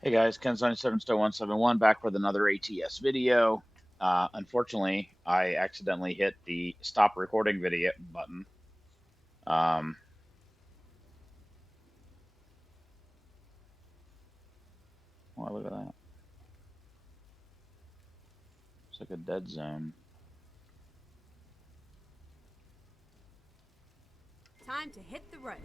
Hey guys, Ken77Star171 back with another ATS video. Unfortunately, I accidentally hit the stop recording video button. Um, well, look at that. It's like a dead zone. Time to hit the road.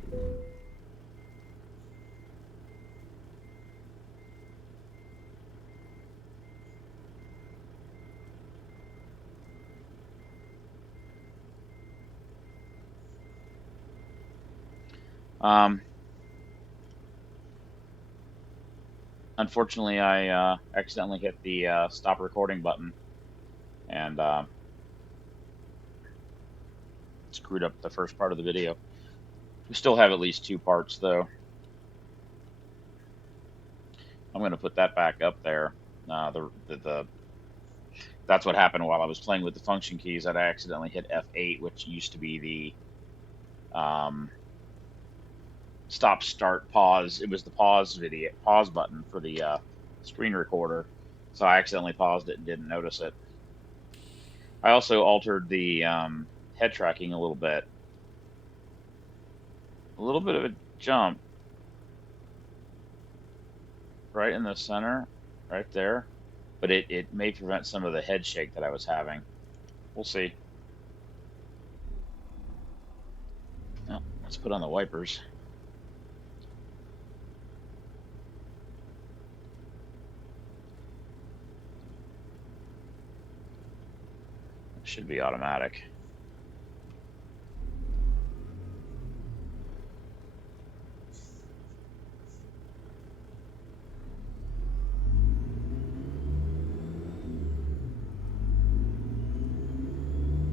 Um, Unfortunately, I accidentally hit the stop recording button and screwed up the first part of the video. We still have at least two parts though. I'm going to put that back up there. That's what happened while I was playing with the function keys. That I accidentally hit F8, which used to be the stop, start, pause. It was the pause button for the screen recorder. So I accidentally paused it and didn't notice it. I also altered the head tracking a little bit. A little bit of a jump right in the center, right there. But it may prevent some of the head shake that I was having. We'll see. Oh, let's put on the wipers. It should be automatic.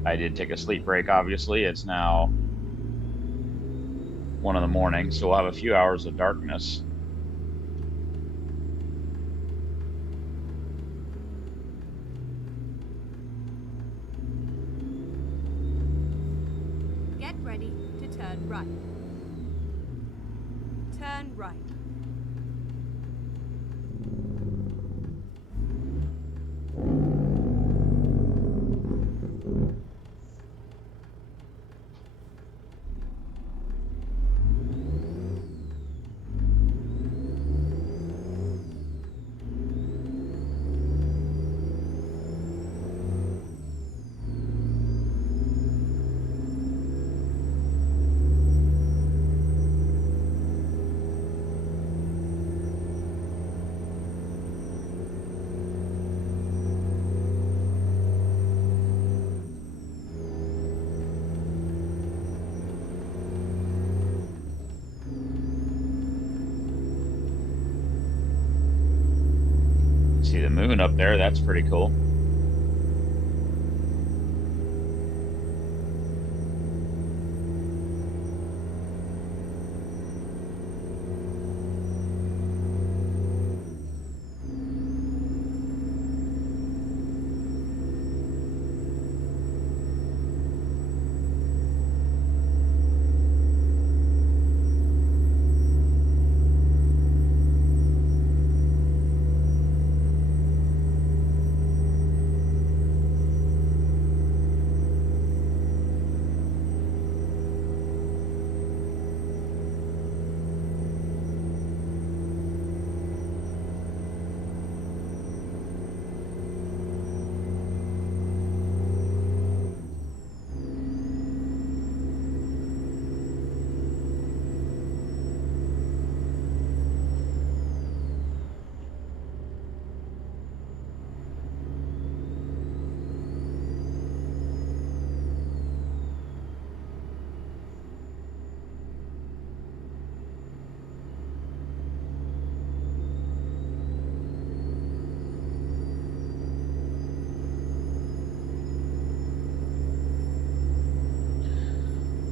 I did take a sleep break, obviously. It's now 1 in the morning, so we'll have a few hours of darkness. Get ready to turn right. Turn right. See the moon up there, that's pretty cool.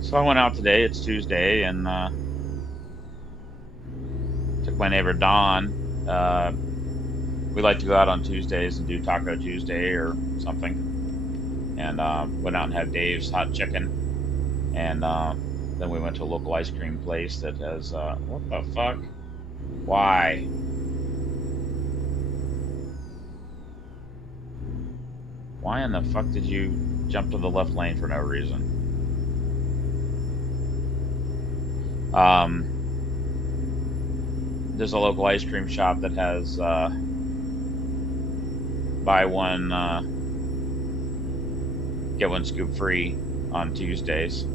So I went out today, it's Tuesday, and took my neighbor Don. We like to go out on Tuesdays and do Taco Tuesday or something. And went out and had Dave's hot chicken. And then we went to a local ice cream place that has, what the fuck? Why? Why in the fuck did you jump to the left lane for no reason? There's a local ice cream shop that has buy one get one scoop free on Tuesdays.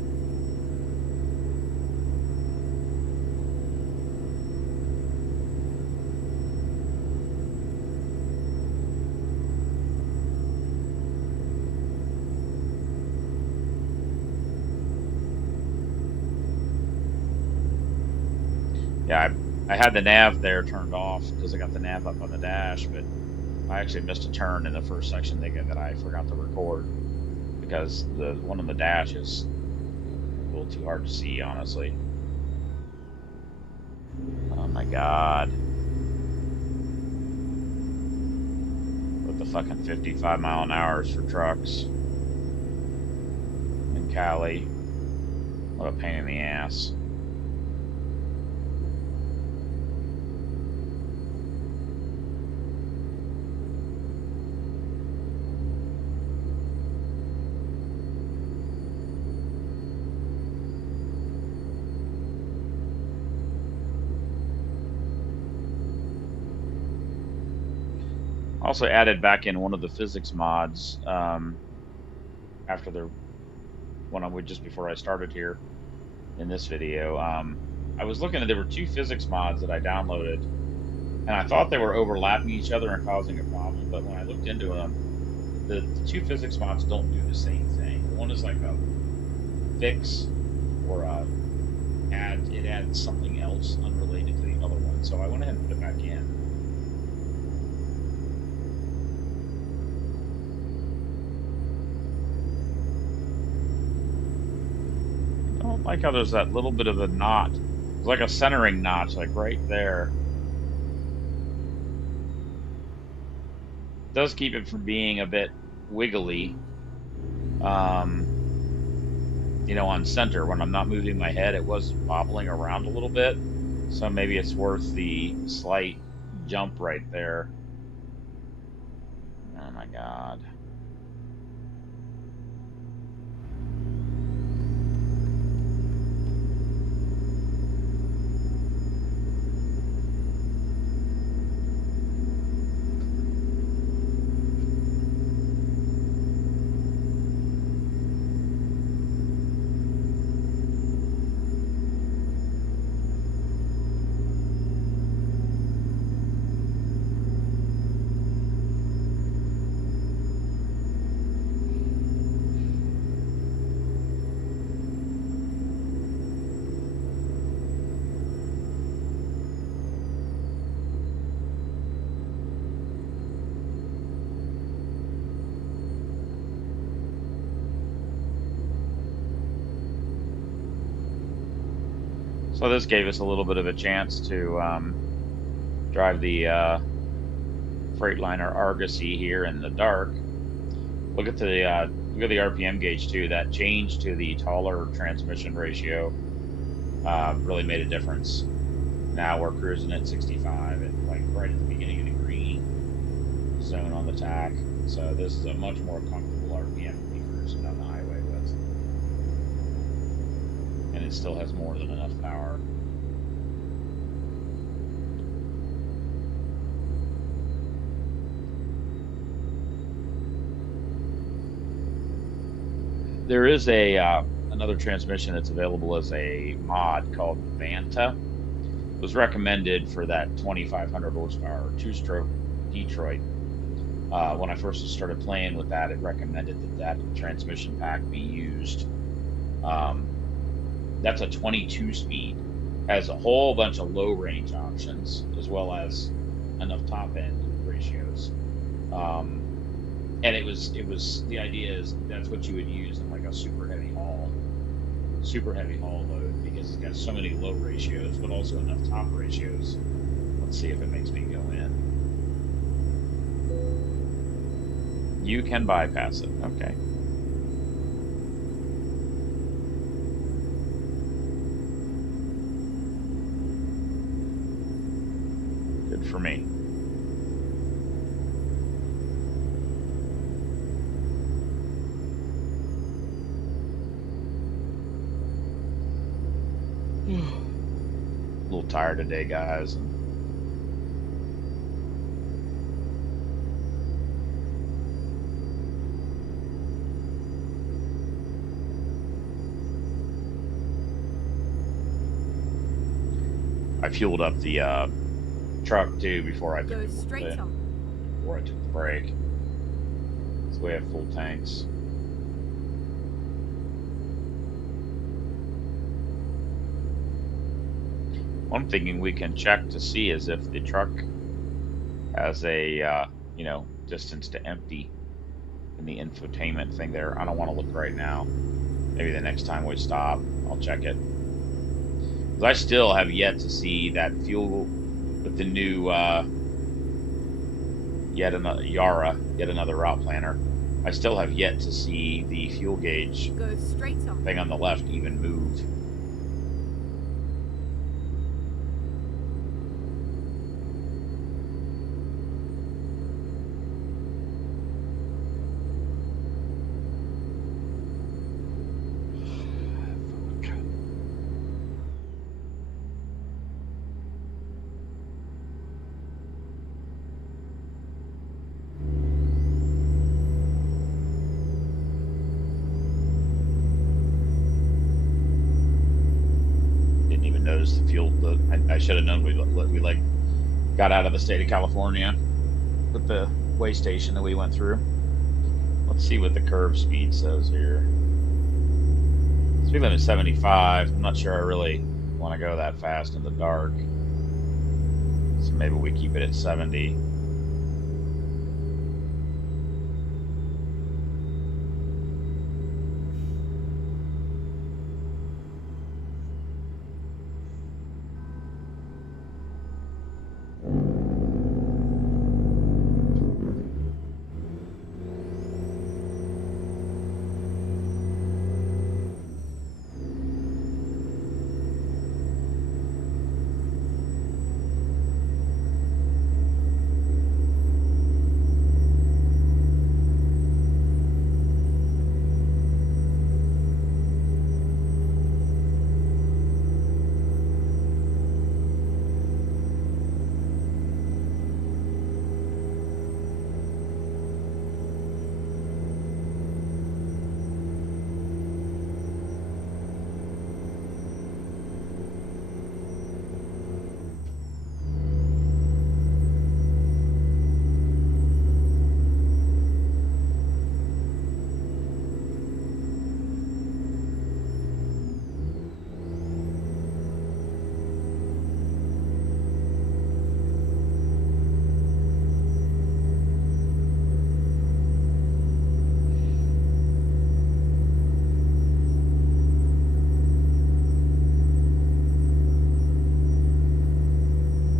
Yeah, I had the nav there turned off because I got the nav up on the dash, but I actually missed a turn in the first section that I forgot to record because the one on the dash is a little too hard to see, honestly. Oh my God. With the fucking 55-mile-an-hours for trucks in Cali. What a pain in the ass. Also added back in one of the physics mods after the one I would just before I started here in this video. I was looking at there were two physics mods that I downloaded, and I thought they were overlapping each other and causing a problem. But when I looked into them, the two physics mods don't do the same thing. One is like a fix or a add it adds something else unrelated to the other one. So I went ahead and put it back in. I don't like how there's that little bit of a knot. It's like a centering notch, like right there. It does keep it from being a bit wiggly. Um, on center when I'm not moving my head, it was bobbling around a little bit. So maybe it's worth the slight jump right there. Oh my God. So this gave us a little bit of a chance to drive the Freightliner Argosy here in the dark. Look at the RPM gauge too. That change to the taller transmission ratio really made a difference. Now we're cruising at 65, and like right at the beginning of the green zone on the tack. So this is a much more comfortable RPM to be cruising down the highway with, and it still has more than enough power. There is a another transmission that's available as a mod called Vanta. It was recommended for that 2,500 horsepower two-stroke Detroit. When I first started playing with that, it recommended that transmission pack be used. Um, that's a 22 speed, has a whole bunch of low range options as well as enough top end ratios. Um, and it was the idea is that's what you would use in like a super heavy haul load because it's got so many low ratios, but also enough top ratios. Let's see if it makes me go in. You can bypass it. Okay. Good for me. tired today, guys, and I fueled up the truck too before I took Go straight on. before I took the break. So we have full tanks. One thing we can check to see is if the truck has a distance to empty in the infotainment thing there. I don't want to look right now. Maybe the next time we stop, I'll check it. Because I still have yet to see that fuel with the new yet another route planner. I still have yet to see the fuel gauge Go straight on. thing on the left even move. Didn't even notice the fuel. I should have known we like got out of the state of California with the way station that we went through. Let's see what the curve speed says here. Speed limit 75. I'm not sure I really want to go that fast in the dark. So maybe we keep it at 70.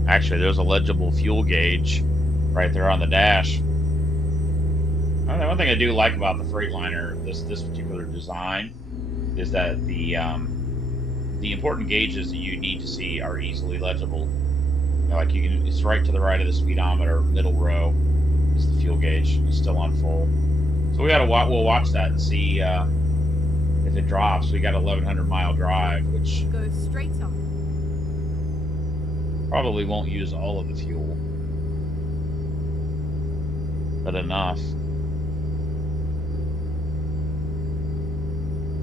Actually, there's a legible fuel gauge right there on the dash. One thing I do like about the Freightliner, this particular design, is that the important gauges that you need to see are easily legible. Like it's right to the right of the speedometer, middle row is the fuel gauge. It's still on full. So we'll watch that and see if it drops. We got 1,100-mile drive, which Go straight on. probably won't use all of the fuel, but enough.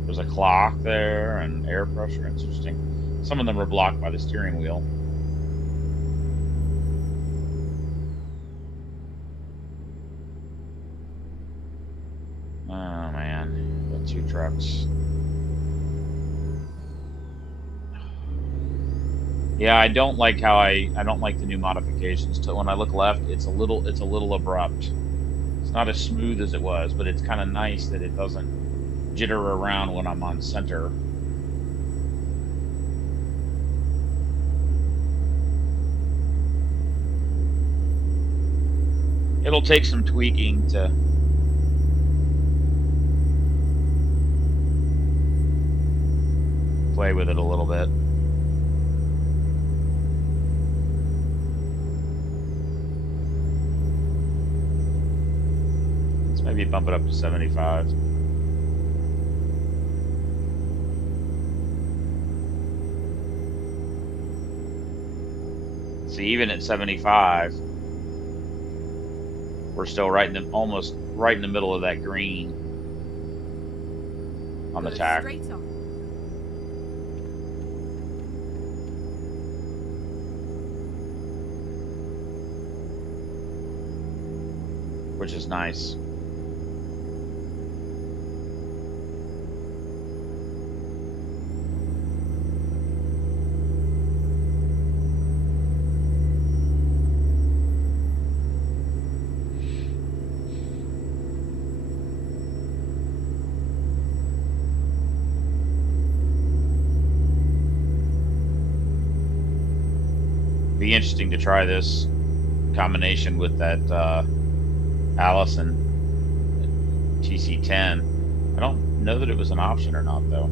There's a clock there and air pressure. Interesting. Some of them are blocked by the steering wheel. Oh man, got two trucks. Yeah, I don't like the new modifications. To when I look left, it's a little abrupt. It's not as smooth as it was, but it's kind of nice that it doesn't jitter around when I'm on center. It'll take some tweaking to play with it a little bit. Let's maybe bump it up to 75. See, even at 75, we're still right in the almost right in the middle of that green on the Go tack, straight on. which is nice. Be interesting to try this combination with that Allison TC10. I don't know that it was an option or not, though.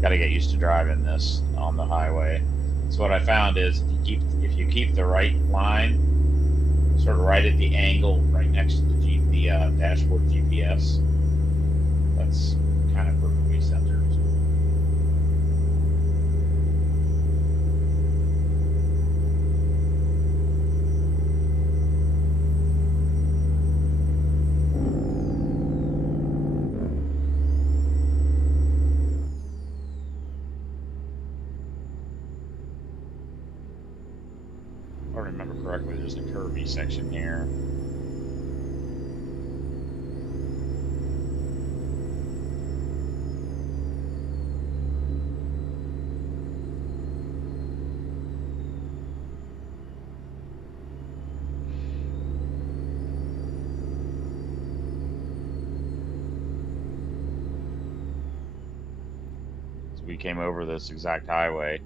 Got to get used to driving this on the highway. So what I found is if you keep the right line, sort of right at the angle, right next to the dashboard GPS, that's kind of perfectly centered. If I remember correctly, there's a curvy section here. So we came over this exact highway,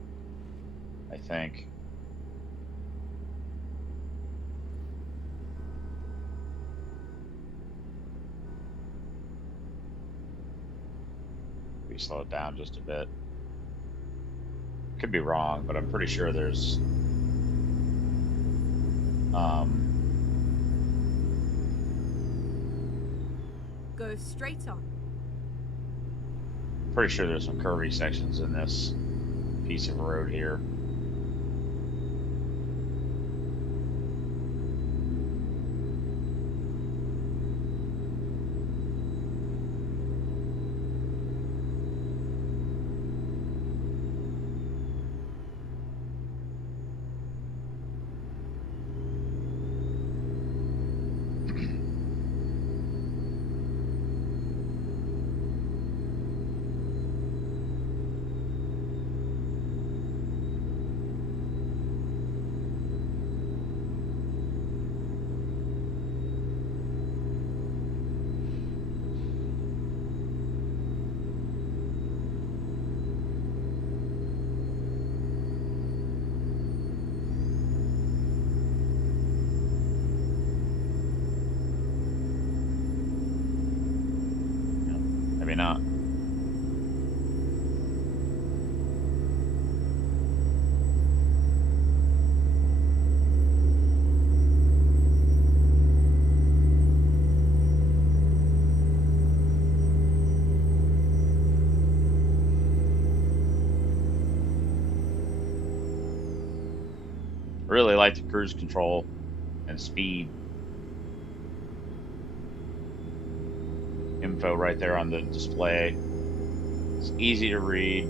I think. We slow it down just a bit. Could be wrong, but I'm pretty sure there's Go straight on. pretty sure there's some curvy sections in this piece of road here. Maybe not. Really like the cruise control and speed info right there on the display. It's easy to read.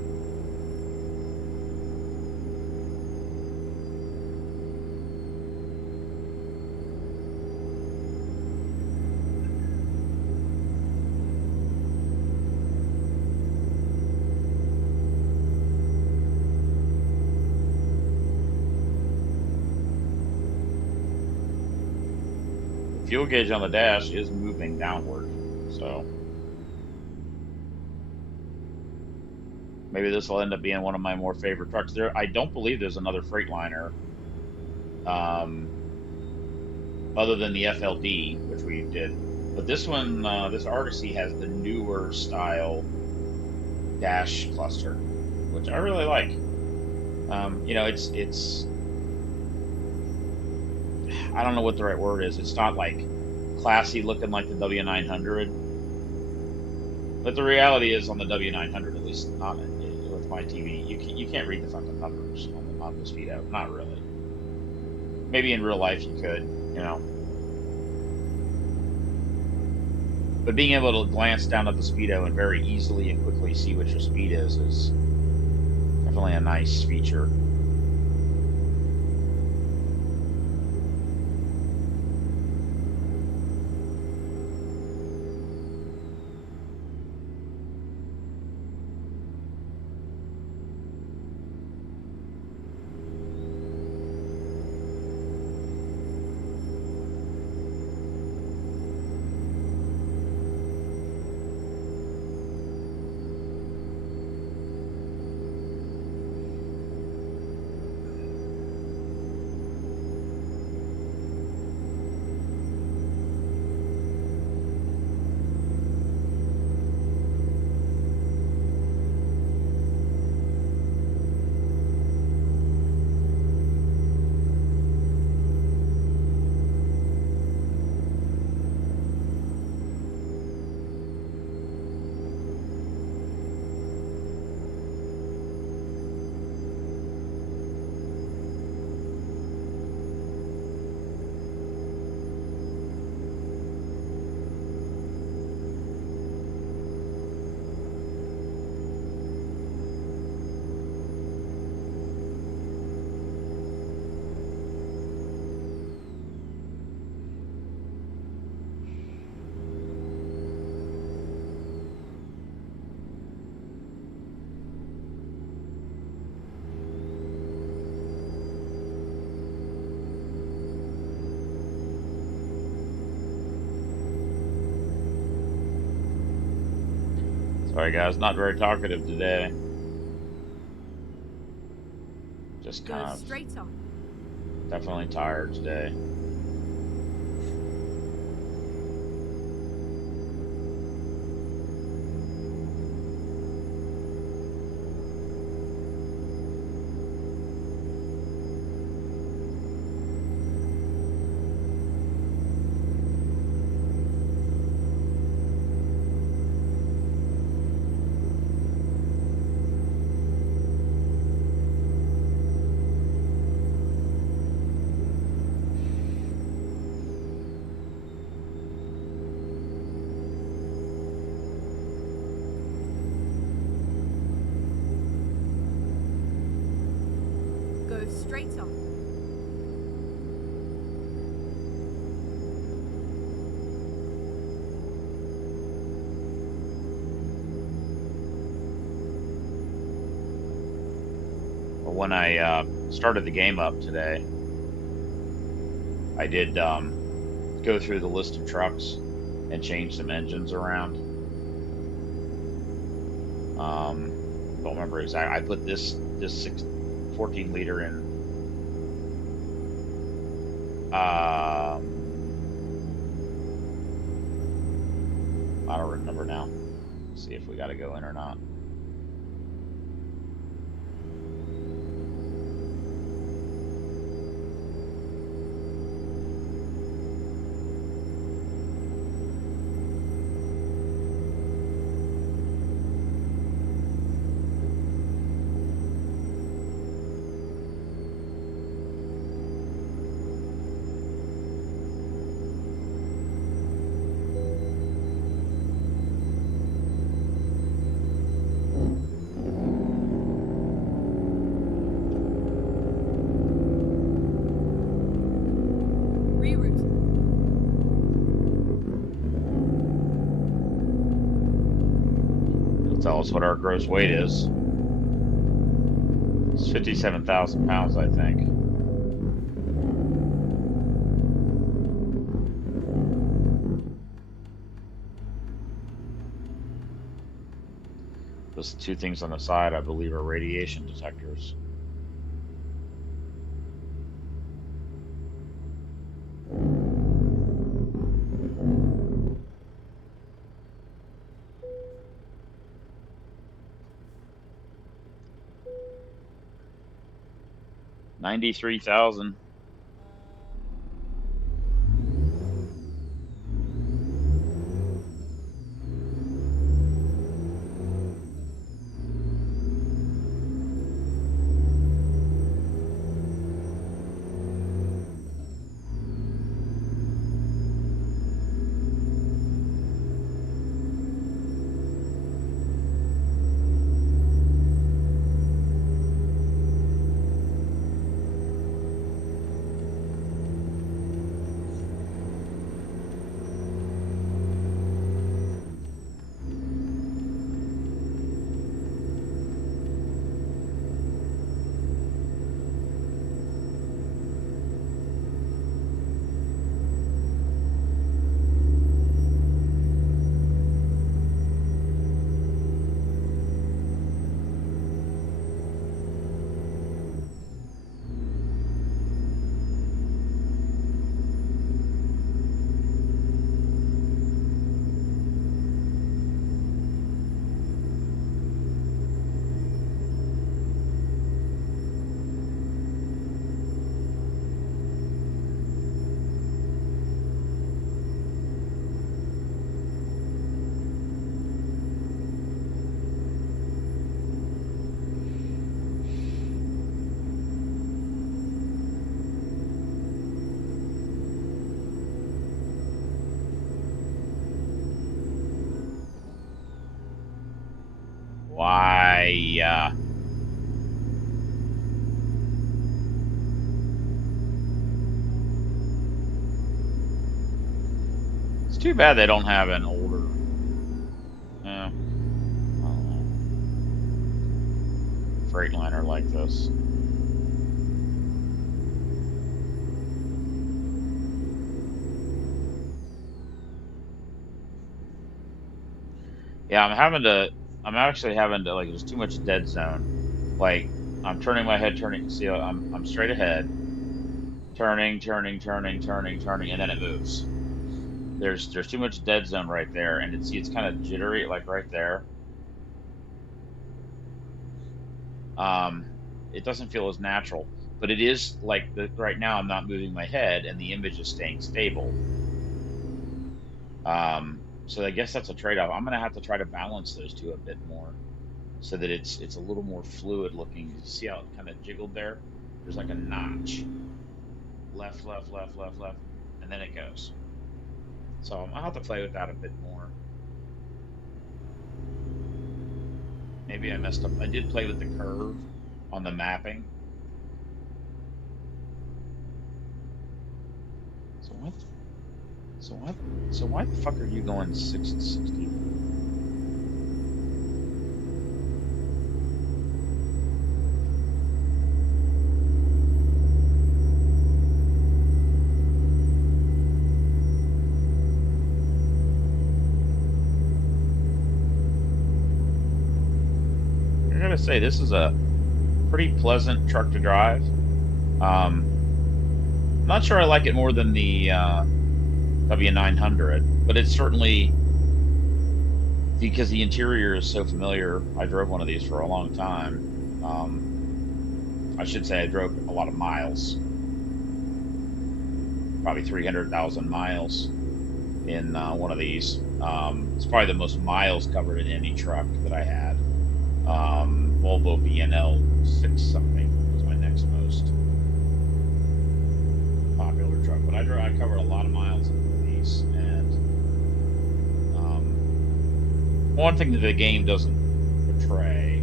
Fuel gauge on the dash is moving downward, so maybe this will end up being one of my more favorite trucks. I don't believe there's another Freightliner, um, other than the FLD, which we did. But this one, this Argosy has the newer style dash cluster, which I really like. It's I don't know what the right word is. It's not like classy looking like the W900, but the reality is on the W900, at least not with my TV, you can't read the fucking numbers on the speedo. Not really. Maybe in real life you could, but being able to glance down at the speedo and very easily and quickly see what your speed is definitely a nice feature. Sorry guys, not very talkative today. Just Go kind of straight on. definitely tired today. Go straight on. Well, when I started the game up today, I did go through the list of trucks and change some engines around. Don't remember exactly. I put this 14 liter in. I don't remember now. See if we got to go in or not. Reroute. It'll tell us what our gross weight is. It's 57,000 pounds, I think. Those two things on the side, I believe, are radiation detectors. 93,000. Why? It's too bad they don't have an older. I don't know. Freightliner like this. Yeah, I'm having to. I'm actually having to like. There's too much dead zone. Like I'm turning my head, turning. See, I'm straight ahead, turning, and then it moves. There's too much dead zone right there, and it's kind of jittery, like right there. Um, it doesn't feel as natural, but it is like the right now. I'm not moving my head, and the image is staying stable. So I guess that's a trade-off. I'm gonna have to try to balance those two a bit more so that it's a little more fluid looking. You see how it kind of jiggled there? There's like a notch, left, and then it goes. So I'll have to play with that a bit more. Maybe I messed up. I did play with the curve on the mapping. So what? So what? So why the fuck are you going 660? I gotta say, this is a pretty pleasant truck to drive. I'm not sure I like it more than the W900, but it's certainly because the interior is so familiar. I drove one of these for a long time. Um, I should say I drove a lot of miles, probably 300,000 miles in one of these. It's probably the most miles covered in any truck that I had. Volvo VNL 6 something was my next most popular truck, but I covered a lot of miles in one of these. And one thing that the game doesn't portray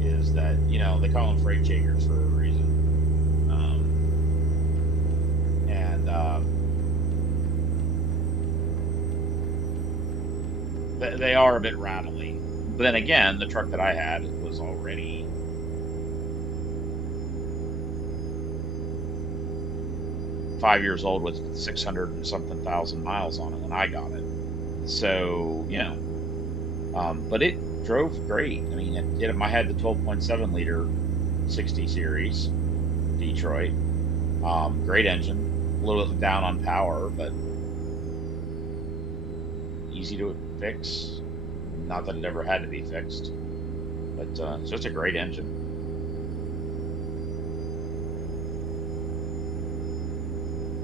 is that they call them freight shakers for a reason, and they are a bit rattly. But then again, the truck that I had was already 5 years old with 600 and something thousand miles on it when I got it. So but it drove great. I mean, I had the 12.7 liter 60 series Detroit. Great engine, a little bit down on power, but easy to fix. Not that it ever had to be fixed, but it's just a great engine.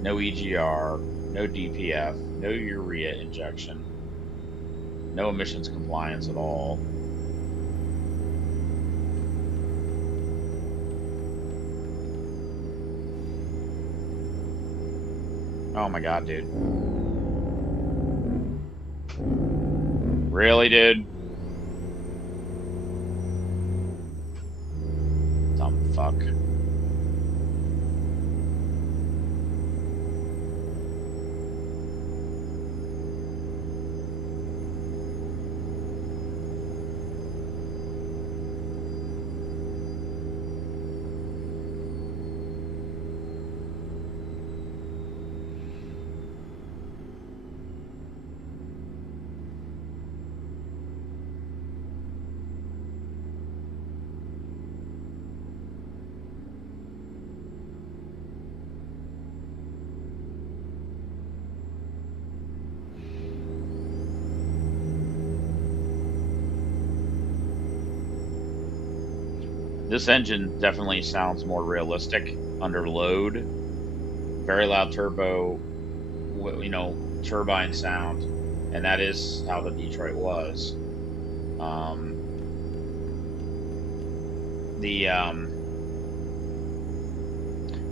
no EGR, no DPF, no urea injection, no emissions compliance at all. Oh my god, dude. Really, dude? Dumb fuck. This engine definitely sounds more realistic under load. Very loud turbo, turbine sound, and that is how the Detroit was. Um, the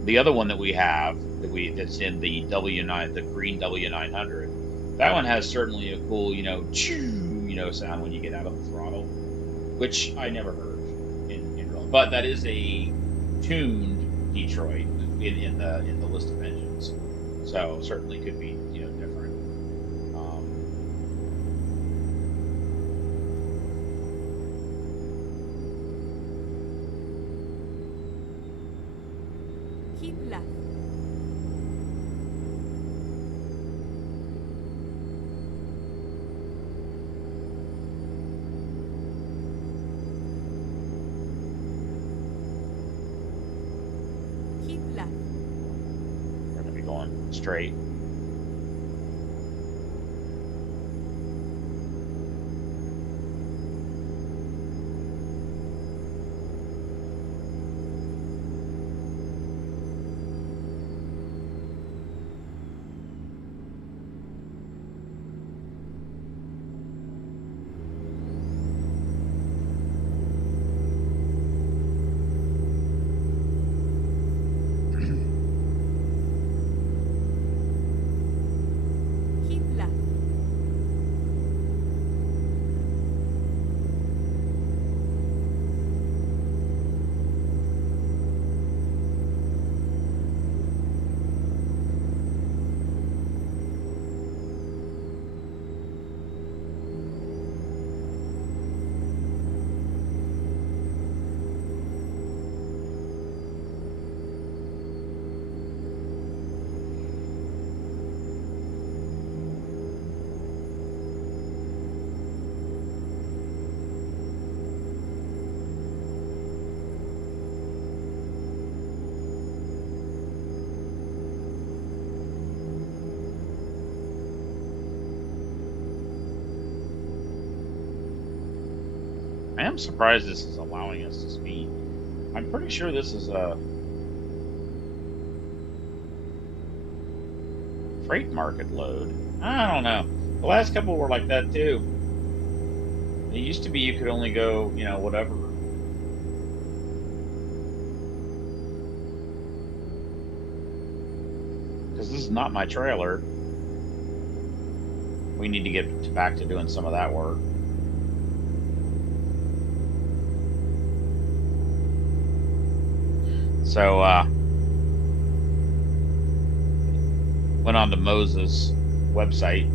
the other one that we have that's in the W9, the green W900, that one has certainly a cool, choo, sound when you get out of the throttle, which I never heard in real. But that is a tuned Detroit in the list of engines, so certainly could be different. Keep left. Keep left. We're gonna be going straight. Keep left. I am surprised this is allowing us to speed. I'm pretty sure this is a freight market load. I don't know. The last couple were like that too. It used to be you could only go, whatever. Because this is not my trailer. We need to get back to doing some of that work. So, went on to Moses' website,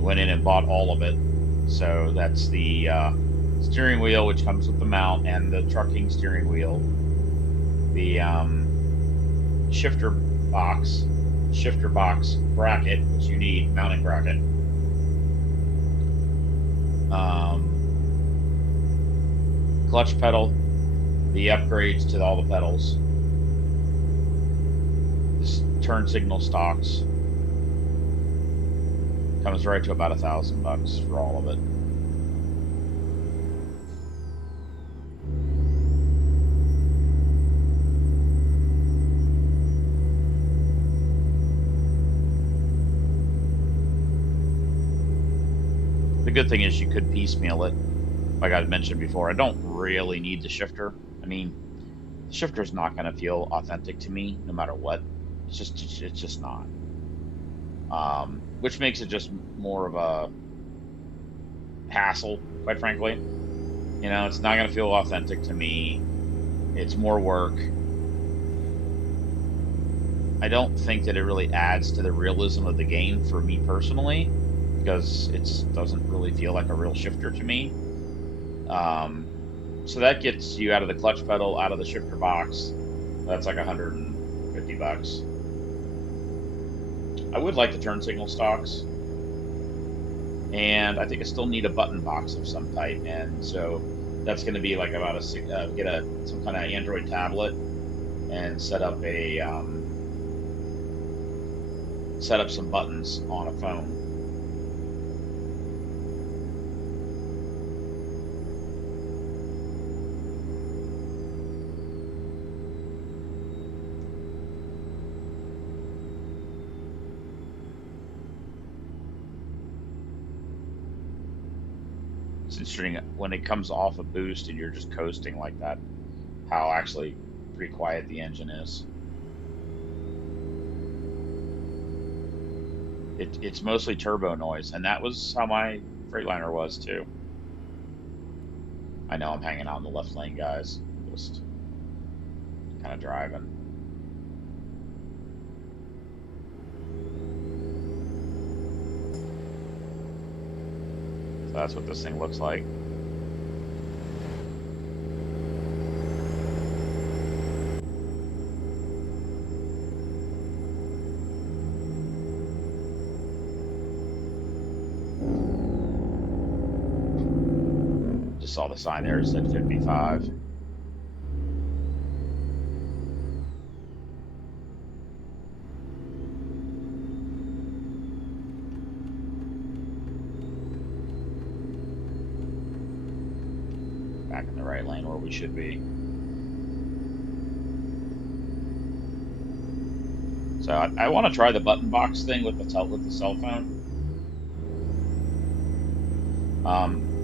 went in and bought all of it. So that's the steering wheel, which comes with the mount, and the trucking steering wheel, the shifter box bracket, which you need, mounting bracket, clutch pedal, the upgrades to all the pedals, this turn signal stocks, comes right to about $1,000 for all of it. good thing is you could piecemeal it, like I mentioned before. I don't really need the shifter. I mean, the shifter's not going to feel authentic to me no matter what. It's just not. Which makes it just more of a hassle, quite frankly. You know, it's not going to feel authentic to me. It's more work. I don't think that it really adds to the realism of the game for me personally, because it doesn't really feel like a real shifter to me. So that gets you out of the clutch pedal, out of the shifter box. That's like $150. I would like the turn signal stalks, and I think I still need a button box of some type. And so that's going to be like about get some kind of Android tablet and set up some buttons on a phone. It's interesting when it comes off a boost and you're just coasting like that, how actually pretty quiet the engine is. It's mostly turbo noise, and that was how my Freightliner was too. I know I'm hanging out in the left lane, guys. Just kind of driving. So that's what this thing looks like. Just saw the sign there, it said 55. Back in the right lane where we should be. So I want to try the button box thing with the cell phone.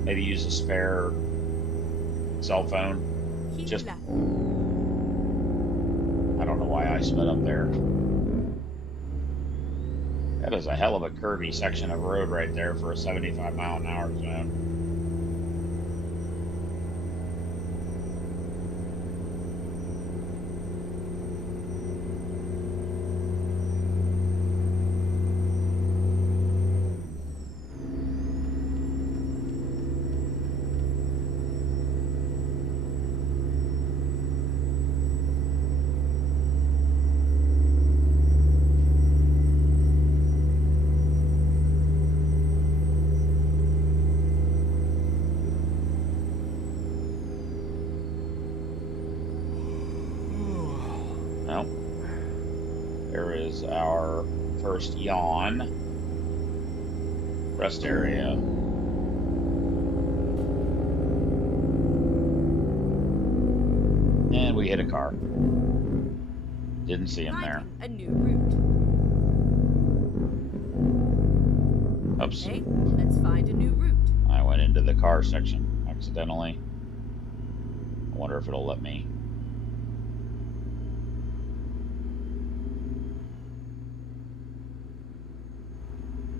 Maybe use a spare cell phone. Keep Just left. I don't know why I sped up there. That is a hell of a curvy section of road right there for a 75-mile-an-hour zone. Well, there is our first yawn. Rest area. And we hit a car. Didn't see him there. Finding a new route. Oops. Okay, let's find a new route. I went into the car section accidentally. I wonder if it'll let me.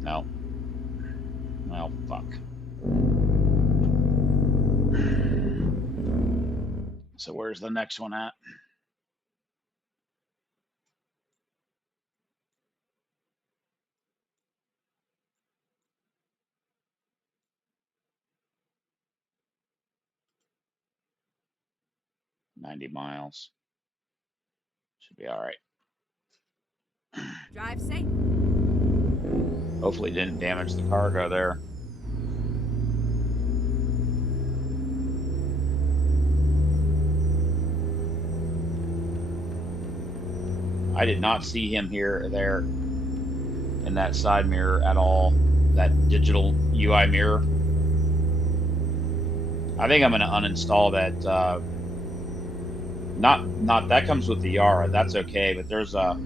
No. Well, fuck. So where's the next one at? $90 miles. Should be all right. Drive safe. Hopefully didn't damage the cargo there. I did not see him there in that side mirror at all. That digital UI mirror. I think I'm going to uninstall that. Not that comes with the Yara. That's okay, but there's a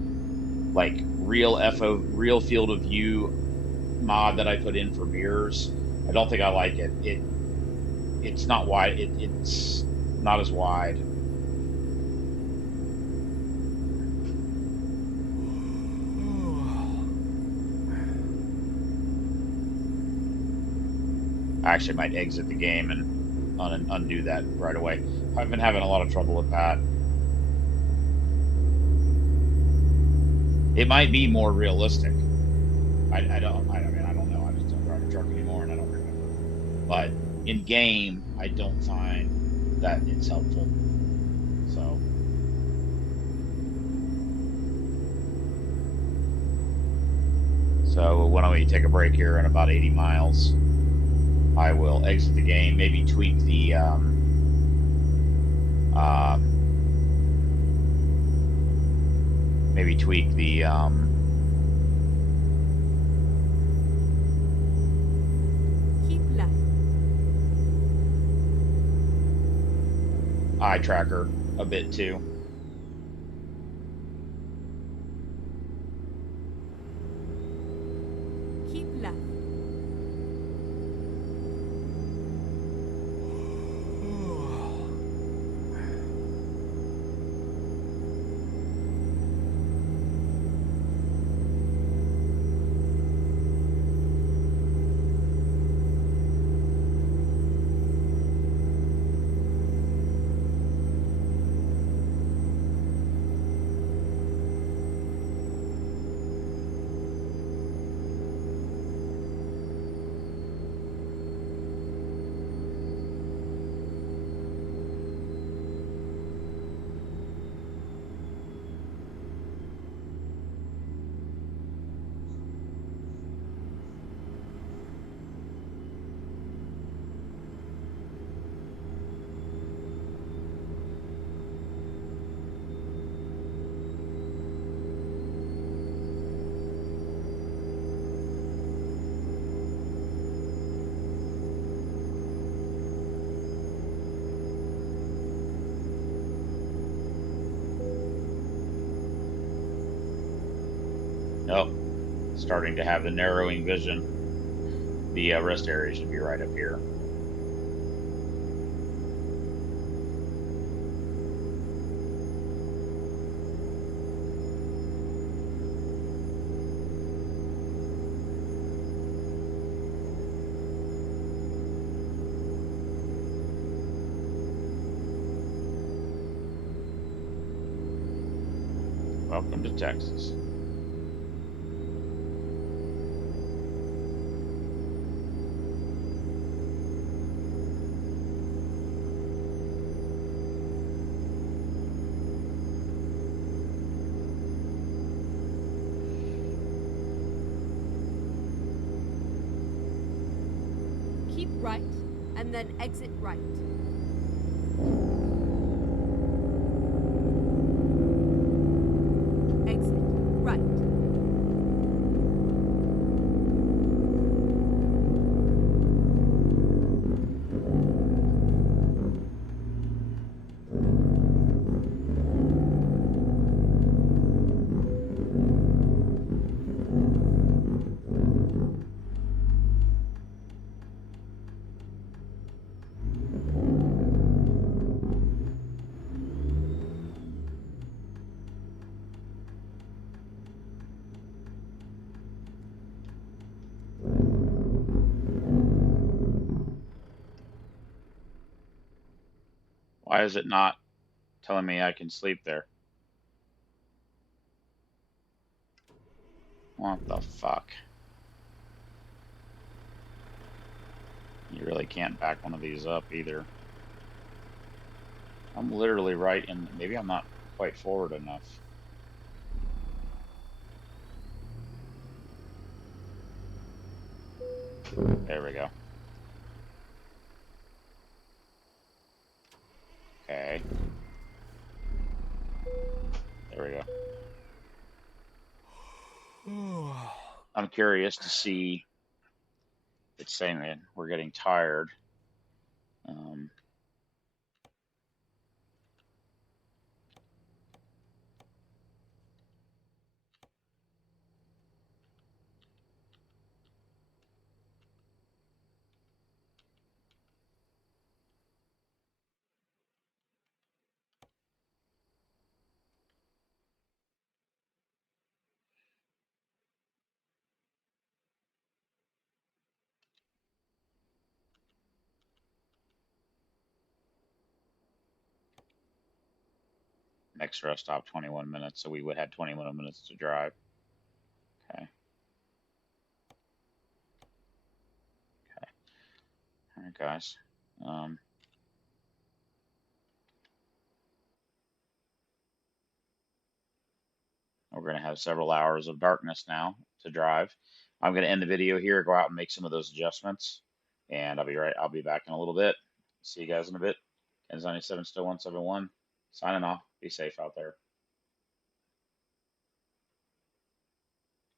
like real field of view mod that I put in for mirrors, I don't think I like it. It's not wide. It's not as wide. I actually might exit the game and undo that right away. I've been having a lot of trouble with that. It might be more realistic. I mean, I don't know. I just don't drive a truck anymore, and I don't remember. But in game, I don't find that it's helpful. So, why don't we take a break here in about 80 miles? I will exit the game, maybe tweak the um, maybe tweak the Keep left. eye tracker a bit too. Keep left. Nope, starting to have the narrowing vision. The rest area should be right up here. Welcome to Texas. Keep right, and then exit right. Exit right. Why is it not telling me I can sleep there? What the fuck? You really can't back one of these up either. I'm literally right in. Maybe I'm not quite forward enough. There we go. Okay. There we go. I'm curious to see. It's saying that we're getting tired. Um, Next rest stop 21 minutes, so we would have 21 minutes to drive. Okay. Okay. All right, guys. We're going to have several hours of darkness now to drive. I'm going to end the video here, go out and make some of those adjustments, and I'll be back in a little bit. See you guys in a bit. Ken 97 still 171. Signing off. Be safe out there.